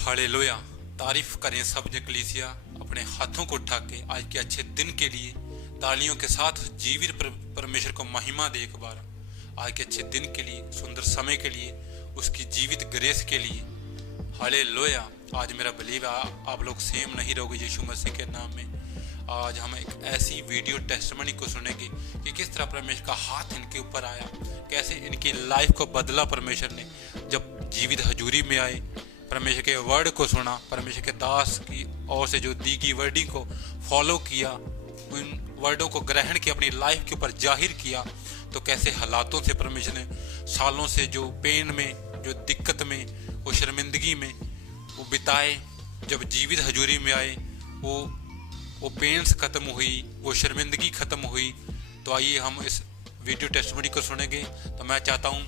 Hallelujah. तारीफ करें सब ने कलीसिया अपने हाथों को उठा के आज के अच्छे दिन के लिए तालियों के साथ जीवित परमेश्वर को महिमा दे। एक बार आज के अच्छे दिन के लिए, सुंदर समय के लिए, उसकी जीवित ग्रेस के लिए हालेलुया। आज मेरा बिलीव आप लोग सेम नहीं रहोगे यीशु मसीह के नाम में। आज हम एक ऐसी वीडियो टेस्टिमनी को सुनेंगे कि किस तरह परमेश्वर का हाथ इनके ऊपर आया, कैसे इनकी लाइफ को बदला परमेश्वर ने। जब जीवित हजूरी में आए, परमेश्वर के वर्ड को सुना, परमेश्वर के दास की ओर से जो दी गई वर्डिंग को फॉलो किया, उन वर्डों को ग्रहण किया, अपनी लाइफ के ऊपर जाहिर किया, तो कैसे हालातों से परमेश्वर ने, सालों से जो पेन में, जो दिक्कत में, वो शर्मिंदगी में वो बिताए, जब जीवित हजूरी में आए वो पेन्स खत्म हुई, वो शर्मिंदगी खत्म हुई। तो आइए हम इस वीडियो टेस्टिमनी को सुनेंगे। तो मैं चाहता हूँ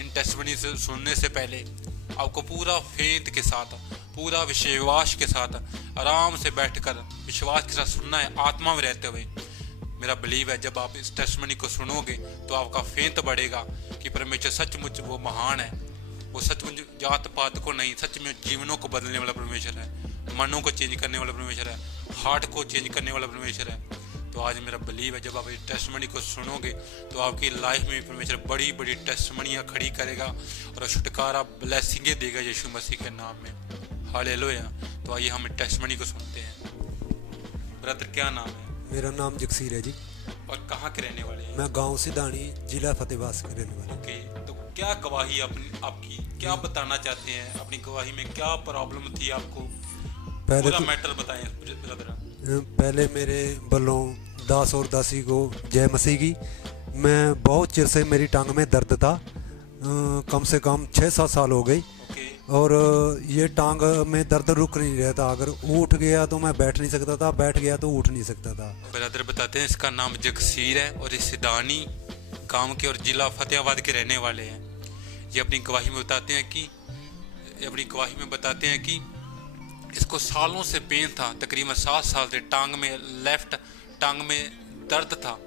इन टेस्टिमनी से सुनने से पहले आपको पूरा फेथ के साथ, पूरा विश्वास के साथ आराम से बैठकर विश्वास के साथ सुनना है, आत्मा में रहते हुए। मेरा बिलीव है जब आप इस टेस्टिमनी को सुनोगे तो आपका फेथ बढ़ेगा कि परमेश्वर सचमुच वो महान है। वो सचमुच जात पात को नहीं, सच में जीवनों को बदलने वाला परमेश्वर है, मनों को चेंज करने वाला परमेश्वर है, हार्ट को चेंज करने वाला परमेश्वर है। तो आज मेरा बिलीव है जब आप इस टेस्टिमनी को सुनोगे तो आपकी लाइफ में परमेश्वर बड़ी बड़ी टेस्टिमनियाँ खड़ी करेगा और छुटकारा ब्लेसिंगें देगा यीशु मसीह के नाम में। हालेलुया। तो आइए हम टेस्टिमनी को सुनते हैं। ब्रदर क्या नाम है? मेरा नाम जगसीर है जी। और कहाँ के रहने वाले हैं? मैं गांव सिधानी, जिला फतेहबाद के रहने वाले। ओके, तो क्या गवाही आपकी क्या बताना चाहते हैं? अपनी गवाही में क्या प्रॉब्लम थी आपको? पहले पूरा मैटर बताएं ब्रदर। पहले मेरे बल्लों दास और दासी को जय मसीह की। मैं बहुत चिर से मेरी टांग में दर्द था, कम से कम 6-7 साल हो गई। और ये टांग में दर्द रुक नहीं रहता। अगर उठ गया तो मैं बैठ नहीं सकता था, बैठ गया तो उठ नहीं सकता था। ब्रदर बताते हैं इसका नाम जगसीर है और इस सिदानी गांव के और जिला फतेहाबाद के रहने वाले हैं। ये अपनी गवाही में बताते हैं कि इसको सालों से पेन था, तकरीबन 7 साल से टांग में, लेफ्ट टांग में दर्द था।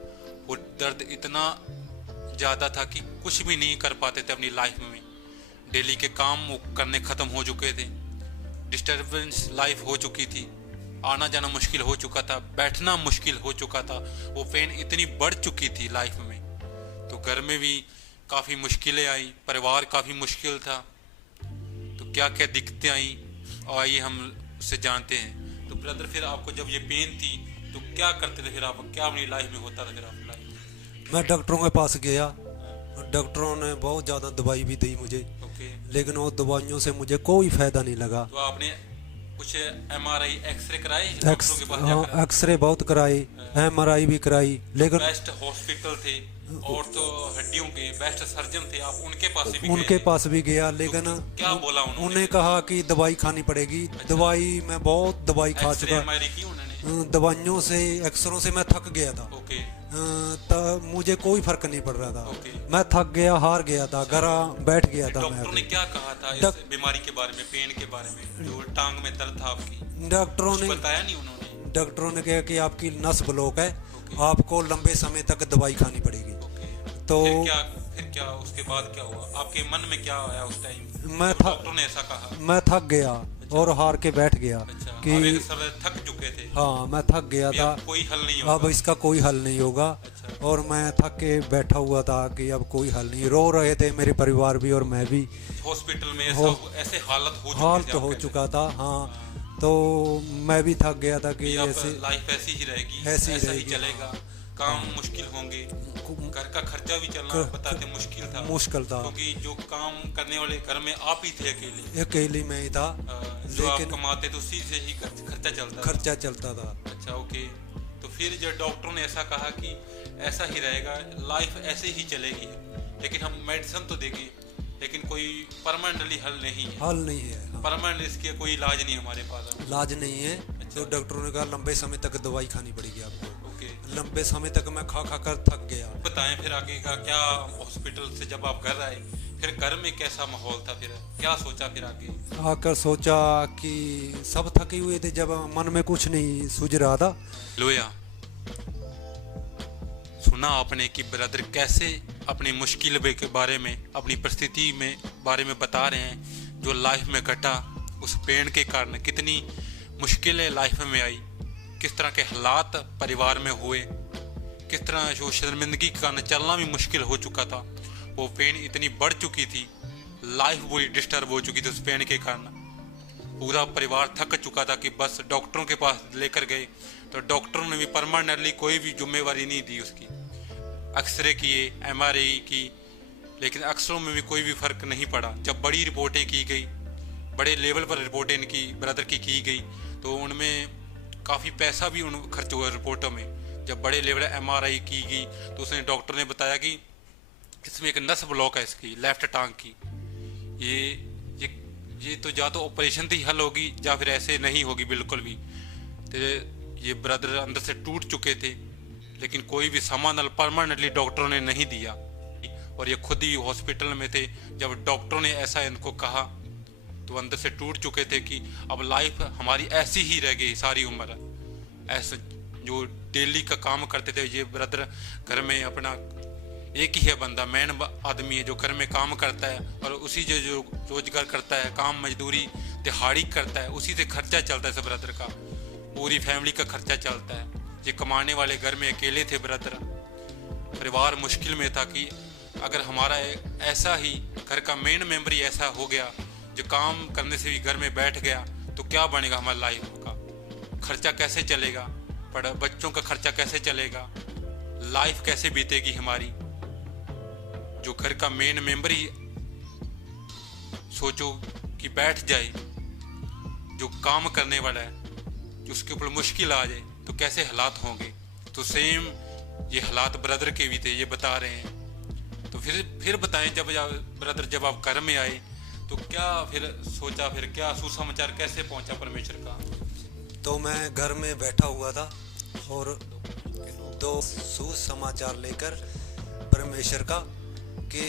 वो दर्द इतना ज़्यादा था कि कुछ भी नहीं कर पाते थे अपनी लाइफ में। डेली के काम वो करने ख़त्म हो चुके थे, डिस्टर्बेंस लाइफ हो चुकी थी, आना जाना मुश्किल हो चुका था, बैठना मुश्किल हो चुका था। वो पेन इतनी बढ़ चुकी थी लाइफ में। तो घर में भी काफ़ी मुश्किलें आई, परिवार काफ़ी मुश्किल था। तो क्या क्या दिक्कतें आई आइए हम उससे जानते हैं। तो ब्रदर फिर आपको जब ये पेन थी तो क्या करते थे? फिर आप क्या अपनी लाइफ में होता था? फिर आपकी लाइफ में मैं डॉक्टरों के पास गया, डॉक्टरों ने बहुत ज़्यादा दवाई भी दी मुझे। लेकिन वो दवाइयों से मुझे कोई फायदा नहीं लगा। तो आपने कुछ MRI एक्सरे कराए? एक्सरे बहुत कराई, MRI भी कराई, लेकिन बेस्ट हॉस्पिटल थे और तो हड्डियों के बेस्ट सर्जन थे, आप उनके पास भी गया। लेकिन तो क्या बोला उन्होंने कहा कि दवाई खानी पड़ेगी। अच्छा। दवाई मैं बहुत दवाई खा चुका, दवाइयों से, एक्सरों से मैं थक गया था। मुझे कोई फर्क नहीं पड़ रहा था। मैं थक गया, हार गया था, घर बैठ गया था। डॉक्टर ने क्या कहा था इस बीमारी के बारे में, पेन के बारे में, जो टांग में दर्द था आपकी? डॉक्टरों ने बताया नहीं उन्होंने? डॉक्टरों ने कहा कि आपकी नस ब्लॉक है, आपको लंबे समय तक दवाई खानी पड़ेगी। तो फिर क्या उसके बाद क्या हुआ? आपके मन में क्या आया उस टाइम? डॉक्टर ने ऐसा कहा? मैं थक गया। अच्छा। और हार के बैठ गया। अच्छा। कि थक चुके थे। हाँ, मैं थक गया था, कोई हल नहीं होगा, अब इसका कोई हल नहीं होगा। अच्छा। और मैं थक के बैठा हुआ था कि अब कोई हल नहीं। रो रहे थे मेरे परिवार भी और मैं भी। हॉस्पिटल में ऐसे हालत हो चुका था। हाँ, तो मैं भी थक गया था कि ऐसे लाइफ ऐसी ही रहेगी, ऐसा ही चलेगा, काम मुश्किल होंगे, घर का खर्चा भी चलना बताते मुश्किल था क्योंकि जो काम करने वाले घर में आप ही थे, अकेले में ही था। जो आप कमाते तो उसी से ही खर्चा चलता था। अच्छा, ओके। तो फिर जब डॉक्टरों ने ऐसा कहा कि ऐसा ही रहेगा, लाइफ ऐसे ही चलेगी, लेकिन हम मेडिसिन तो देंगे लेकिन कोई परमानेंटली हल नहीं है। परमानेंट इसके कोई इलाज नहीं हमारे पास, इलाज नहीं है। अच्छा। तो डॉक्टरों ने कहा लंबे समय तक दवाई खानी पड़ेगी आपको। लंबे समय तक मैं खा कर थक गया। बताएं फिर आगे का क्या? हॉस्पिटल से जब आप घर आए फिर घर में कैसा माहौल था? फिर क्या सोचा? फिर आकर सोचा कि सब थके हुए थे, जब मन में कुछ नहीं सूझ रहा था। लोया सुना आपने कि ब्रदर कैसे अपनी मुश्किल के बारे में, अपनी परिस्थिति में बारे में बता रहे हैं, जो लाइफ में घटा, उस पेन के कारण कितनी मुश्किलें लाइफ में आई, किस तरह के हालात परिवार में हुए, किस तरह जो शर्मिंदगी के कारण चलना भी मुश्किल हो चुका था। वो पेन इतनी बढ़ चुकी थी, लाइफ पूरी डिस्टर्ब हो चुकी थी उस पेन के कारण। पूरा परिवार थक चुका था कि बस डॉक्टरों के पास लेकर गए तो डॉक्टरों ने भी परमानेंटली कोई भी जिम्मेवारी नहीं दी उसकी। एक्सरे किए, एमआरआई की, लेकिन एक्सरों में भी कोई भी फर्क नहीं पड़ा। जब बड़ी रिपोर्टें की गई, बड़े लेवल पर रिपोर्टें इनकी ब्रदर की गई, तो उनमें काफ़ी पैसा भी उन खर्च हुआ रिपोर्टों में। जब बड़े लेवल एमआरआई की गई तो उसने डॉक्टर ने बताया कि इसमें एक नस ब्लॉक है इसकी लेफ्ट टांग की। ये तो या तो ऑपरेशन थी हल होगी या फिर ऐसे नहीं होगी बिल्कुल भी। तो ये ब्रदर अंदर से टूट चुके थे, लेकिन कोई भी समाधान परमानेंटली डॉक्टरों ने नहीं दिया। और ये खुद ही हॉस्पिटल में थे जब डॉक्टरों ने ऐसा इनको कहा, तो अंदर से टूट चुके थे कि अब लाइफ हमारी ऐसी ही रह गई सारी उम्र। ऐसे जो डेली का काम करते थे ये ब्रदर, घर में अपना एक ही है बंदा, मैन आदमी है जो घर में काम करता है और उसी जो रोजगार करता है, काम मजदूरी दिहाड़ी करता है, उसी से खर्चा चलता है सब ब्रदर का, पूरी फैमिली का खर्चा चलता है। ये कमाने वाले घर में अकेले थे ब्रदर। परिवार मुश्किल में था कि अगर हमारा ऐसा ही घर का मेन मेंबर ही ऐसा हो गया जो काम करने से भी घर में बैठ गया, तो क्या बनेगा हमारी लाइफ का? खर्चा कैसे चलेगा, बच्चों का खर्चा कैसे चलेगा, लाइफ कैसे बीतेगी हमारी? जो घर का मेन मेंबर ही सोचो कि बैठ जाए, जो काम करने वाला है, जो उसके ऊपर मुश्किल आ जाए, तो कैसे हालात होंगे? तो सेम ये हालात ब्रदर के भी थे, ये बता रहे हैं। तो फिर बताएं, जब आप घर में आए तो क्या फिर सोचा, फिर क्या सुसमाचार कैसे पहुंचा परमेश्वर का? तो मैं घर में बैठा हुआ था और दो सुसमाचार लेकर परमेश्वर का कि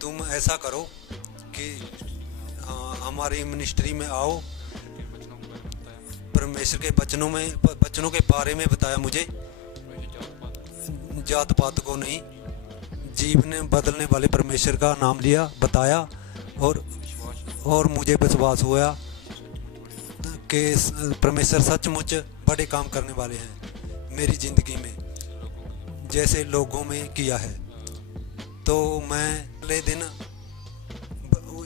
तुम ऐसा करो कि हमारी मिनिस्ट्री में आओ। परमेश्वर के वचनों के बारे में बताया मुझे, जात पात को नहीं, जीवन बदलने वाले परमेश्वर का नाम लिया, बताया, और मुझे विश्वास हुआ कि परमेश्वर सचमुच बड़े काम करने वाले हैं मेरी ज़िंदगी में, जैसे लोगों में किया है। तो मैं अगले दिन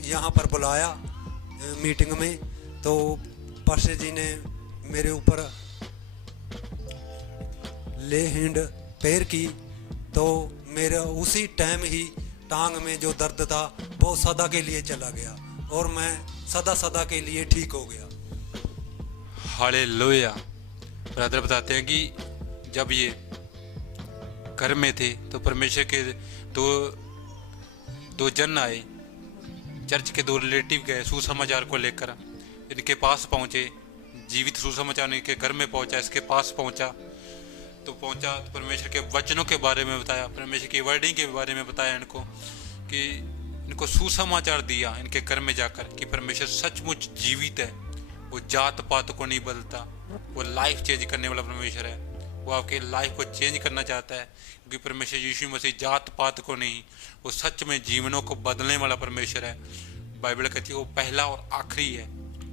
यहाँ पर बुलाया मीटिंग में, तो पास्टर जी ने मेरे ऊपर ले हैंड पैर की, तो मेरा उसी टाइम ही टांग में जो दर्द था वो सदा के लिए चला गया और मैं सदा के लिए ठीक हो गया। हालेलुया। ब्रदर बताते हैं कि जब ये घर में थे तो परमेश्वर के दो जन आए, चर्च के दो रिलेटिव गए सुसमाचार को लेकर, इनके पास पहुंचे, जीवित सुसमाचार इनके घर में पहुंचा, इसके पास पहुंचा तो परमेश्वर के वचनों के बारे में बताया, परमेश्वर की वर्डिंग के बारे में बताया इनको, कि इनको सुसमाचार दिया इनके घर में जाकर कि परमेश्वर सचमुच जीवित है, वो जात पात को नहीं बदलता, वो लाइफ चेंज करने वाला परमेश्वर है, वो आपके लाइफ को चेंज करना चाहता है, क्योंकि परमेश्वर यीशु मसीह जात पात को नहीं, वो सच में जीवनों को बदलने वाला परमेश्वर है। बाइबल कहती है वो पहला और आखिरी है,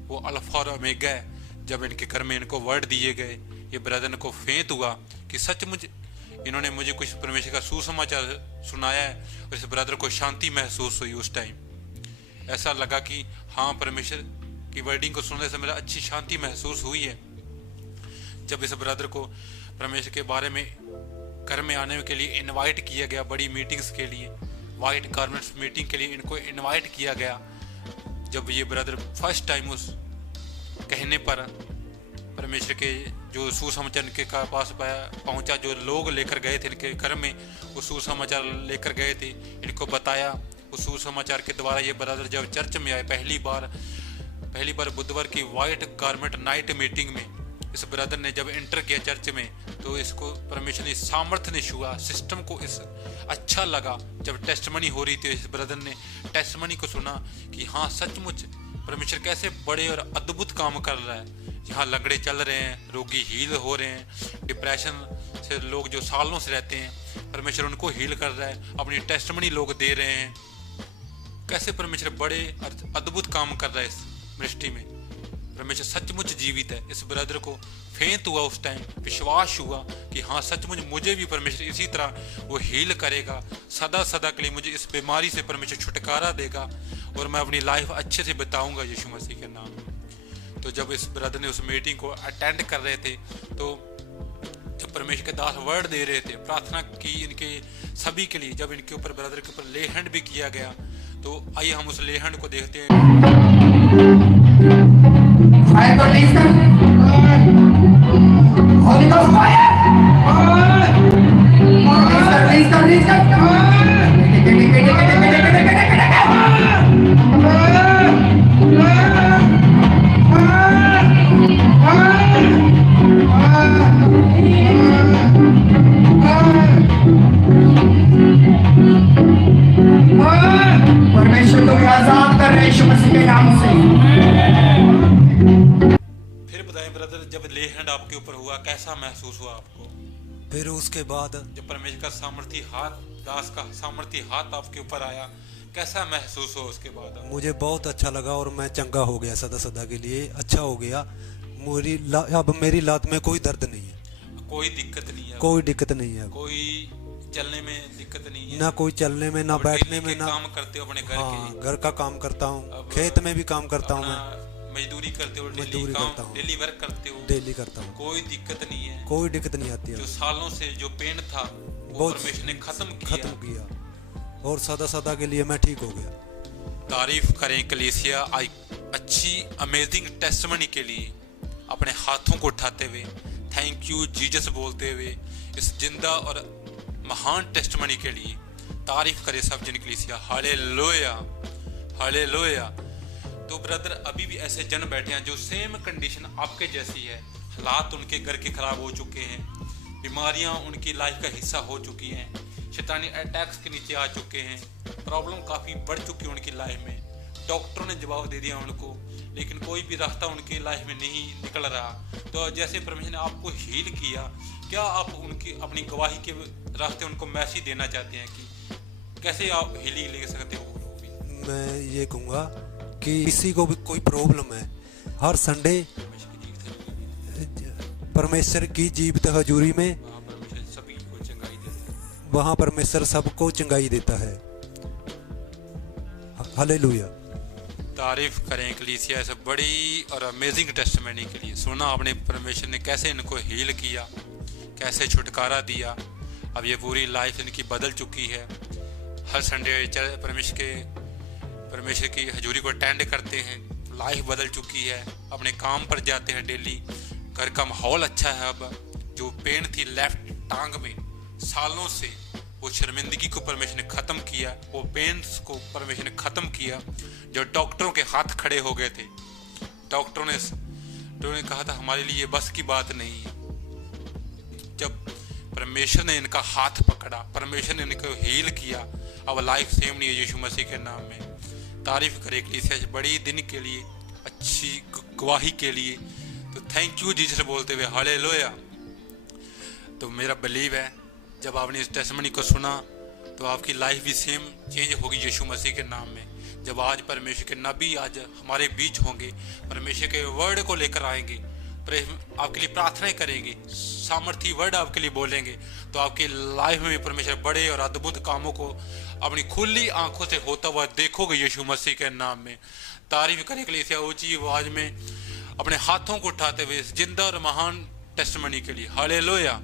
वो अल्फा और ओमेगा है। जब इनके घर में इनको वर्ड दिए गए, ये ब्रदर को फेंत हुआ कि सचमुच इन्होंने मुझे कुछ परमेश्वर का सुसमाचार सुनाया है, और इस ब्रदर को शांति महसूस हुई। उस टाइम ऐसा लगा कि हाँ, परमेश्वर की वर्डिंग को सुनने से मेरा अच्छी शांति महसूस हुई है। जब इस ब्रदर को परमेश्वर के बारे में घर में आने के लिए इनवाइट किया गया, बड़ी मीटिंग्स के लिए, वाइट गारमेंट्स मीटिंग के लिए इनको इनवाइट किया गया, जब ये ब्रदर फर्स्ट टाइम उस कहने पर परमेश्वर के जो सुसमाचार के पास पहुंचा, जो लोग लेकर गए थे इनके घर में, वो सुसमाचार लेकर गए थे, इनको बताया। उस सुसमाचार के द्वारा ये ब्रदर जब चर्च में आए पहली बार बुधवार की वाइट गारमेंट नाइट मीटिंग में, इस ब्रदर ने जब एंटर किया चर्च में, तो इसको परमेश्वर ने सामर्थ्य ने छुआ, सिस्टम को इस अच्छा लगा। जब टेस्टमनी हो रही थी, इस ब्रदर ने टेस्टमनी को सुना कि हाँ, सचमुच परमेश्वर कैसे बड़े और अद्भुत काम कर रहा है। यहाँ लंगड़े चल रहे हैं, रोगी हील हो रहे हैं, डिप्रेशन से लोग जो सालों से रहते हैं, परमेश्वर उनको हील कर रहा है, अपनी टेस्टमनी लोग दे रहे हैं। कैसे परमेश्वर बड़े अद्भुत काम कर रहा है इस मिनिस्ट्री में। परमेश्वर सचमुच जीवित है। इस ब्रदर को फेंत हुआ, उस टाइम विश्वास हुआ कि हाँ सचमुच मुझे भी परमेश्वर इसी तरह वो हील करेगा, सदा सदा के लिए मुझे इस बीमारी से परमेश्वर छुटकारा देगा और मैं अपनी लाइफ अच्छे से बिताऊंगा यीशु मसीह के नाम में। तो जब इस ब्रदर ने उस मीटिंग को अटेंड कर रहे थे, तो जब परमेश्वर के दास वर्ड दे रहे थे, प्रार्थना की इनके सभी के लिए, जब इनके ऊपर ब्रदर के ऊपर ले हैंड भी किया गया, तो आइए हम उस ले हैंड को देखते हैं। Fire for Lisa. Holy Ghost fire. Lisa. परमेश्वर तुम्हें आजाद कर रहे यीशु मसीह के नाम से। फिर बताएं ब्रदर, जब ले हैंड आपके ऊपर हुआ कैसा महसूस हुआ आपको? फिर उसके बाद जब परमेश्वर का सामर्थी हाथ, दास का सामर्थी हाथ आपके ऊपर आया, कैसा महसूस हुआ उसके बाद? मुझे बहुत अच्छा लगा और मैं चंगा हो गया, सदा सदा के लिए अच्छा हो गया। अब मेरी लात में कोई दर्द नहीं है, कोई दिक्कत नहीं है, कोई दिक्कत नहीं है, कोई चलने में दिक्कत नहीं है, ना कोई चलने में, ना बैठने में, ना काम करते हो अपने घर हाँ, के, घर का काम करता हूँ, खेत में भी काम करता हूँ, मैं मजदूरी करते हो, मजदूरी करता हूँ, डेली वर्क करते हो, डेली करता हूँ, कोई दिक्कत नहीं है, कोई दिक्कत नहीं आती है। जो सालों से जो पेन था वो परमेश्वर ने खत्म किया और सदा सदा के लिए मैं ठीक हो गया। तारीफ करें कलीसिया अच्छी अमेजिंग टेस्टमनी के लिए, अपने हाथों को उठाते हुए थैंक यू जीसस बोलते हुए इस जिंदा और महान टेस्टमनी के लिए तारीफ करे सब जन कलीसिया। Hallelujah, hallelujah. तो ब्रदर, अभी भी ऐसे जन बैठे हैं जो सेम कंडीशन आपके जैसी है, हालात उनके घर के खराब हो चुके हैं, बीमारियां उनकी लाइफ का हिस्सा हो चुकी हैं, शैतानी अटैक्स के नीचे आ चुके हैं, प्रॉब्लम काफ़ी बढ़ चुकी है उनकी लाइफ में, डॉक्टरों ने जवाब दे दिया उनको, लेकिन कोई भी रास्ता उनकी लाइफ में नहीं निकल रहा। तो जैसे परमेश्वर ने आपको हील किया, क्या आप उनकी अपनी गवाही के रास्ते उनको मैसेज देना चाहते हैं कि कैसे आप हीलिंग ले सकते हो? मैं ये कहूँगा कि किसी को भी कोई प्रॉब्लम है, हर संडे परमेश्वर की जीवित हजूरी में वहाँ परमेश्वर सबको चंगाई देता है। हालेलुया। तारीफ करें कलीसिया इस बड़ी और अमेजिंग टेस्टमनी के लिए। सुना आपने परमेश्वर ने कैसे इनको हील किया, कैसे छुटकारा दिया। अब ये पूरी लाइफ इनकी बदल चुकी है। हर संडे परमेश्वर की हजूरी को अटेंड करते हैं, लाइफ बदल चुकी है, अपने काम पर जाते हैं डेली, घर का माहौल अच्छा है। अब जो पेन थी लेफ्ट टांग में सालों से, वो शर्मिंदगी को परमेश्वर ने ख़त्म किया, वो पेन्स को परमेश्वर ने ख़त्म किया। जो डॉक्टरों के हाथ खड़े हो गए थे, डॉक्टरों ने कहा था हमारे लिए बस की बात नहीं है, जब परमेश्वर ने इनका हाथ पकड़ा, परमेश्वर ने इनको हील किया, अब लाइफ सेम नहीं है यीशु मसीह के नाम में। तारीफ करे कलीसिया बड़ी दिन के लिए, अच्छी गवाही के लिए। तो थैंक यू जीसस बोलते हुए हालेलुया। तो मेरा बिलीव है जब आपने इस टेस्टमनी को सुना तो आपकी लाइफ भी सेम चेंज होगी यीशु मसीह के नाम में। जब आज परमेश्वर के नबी आज हमारे बीच होंगे, परमेश्वर के वर्ड को लेकर आएंगे, आपके लिए प्रार्थनाएं करेंगे, सामर्थी वर्ड आपके लिए बोलेंगे, तो आपकी लाइफ में परमेश्वर बड़े और अद्भुत कामों को अपनी खुली आंखों से होता हुआ देखोगे यीशु मसीह के नाम में। तारीफ करने के लिए इसे ऊंची आवाज में अपने हाथों को उठाते हुए जिंदा और महान टेस्टमनी के लिए हालेलुया।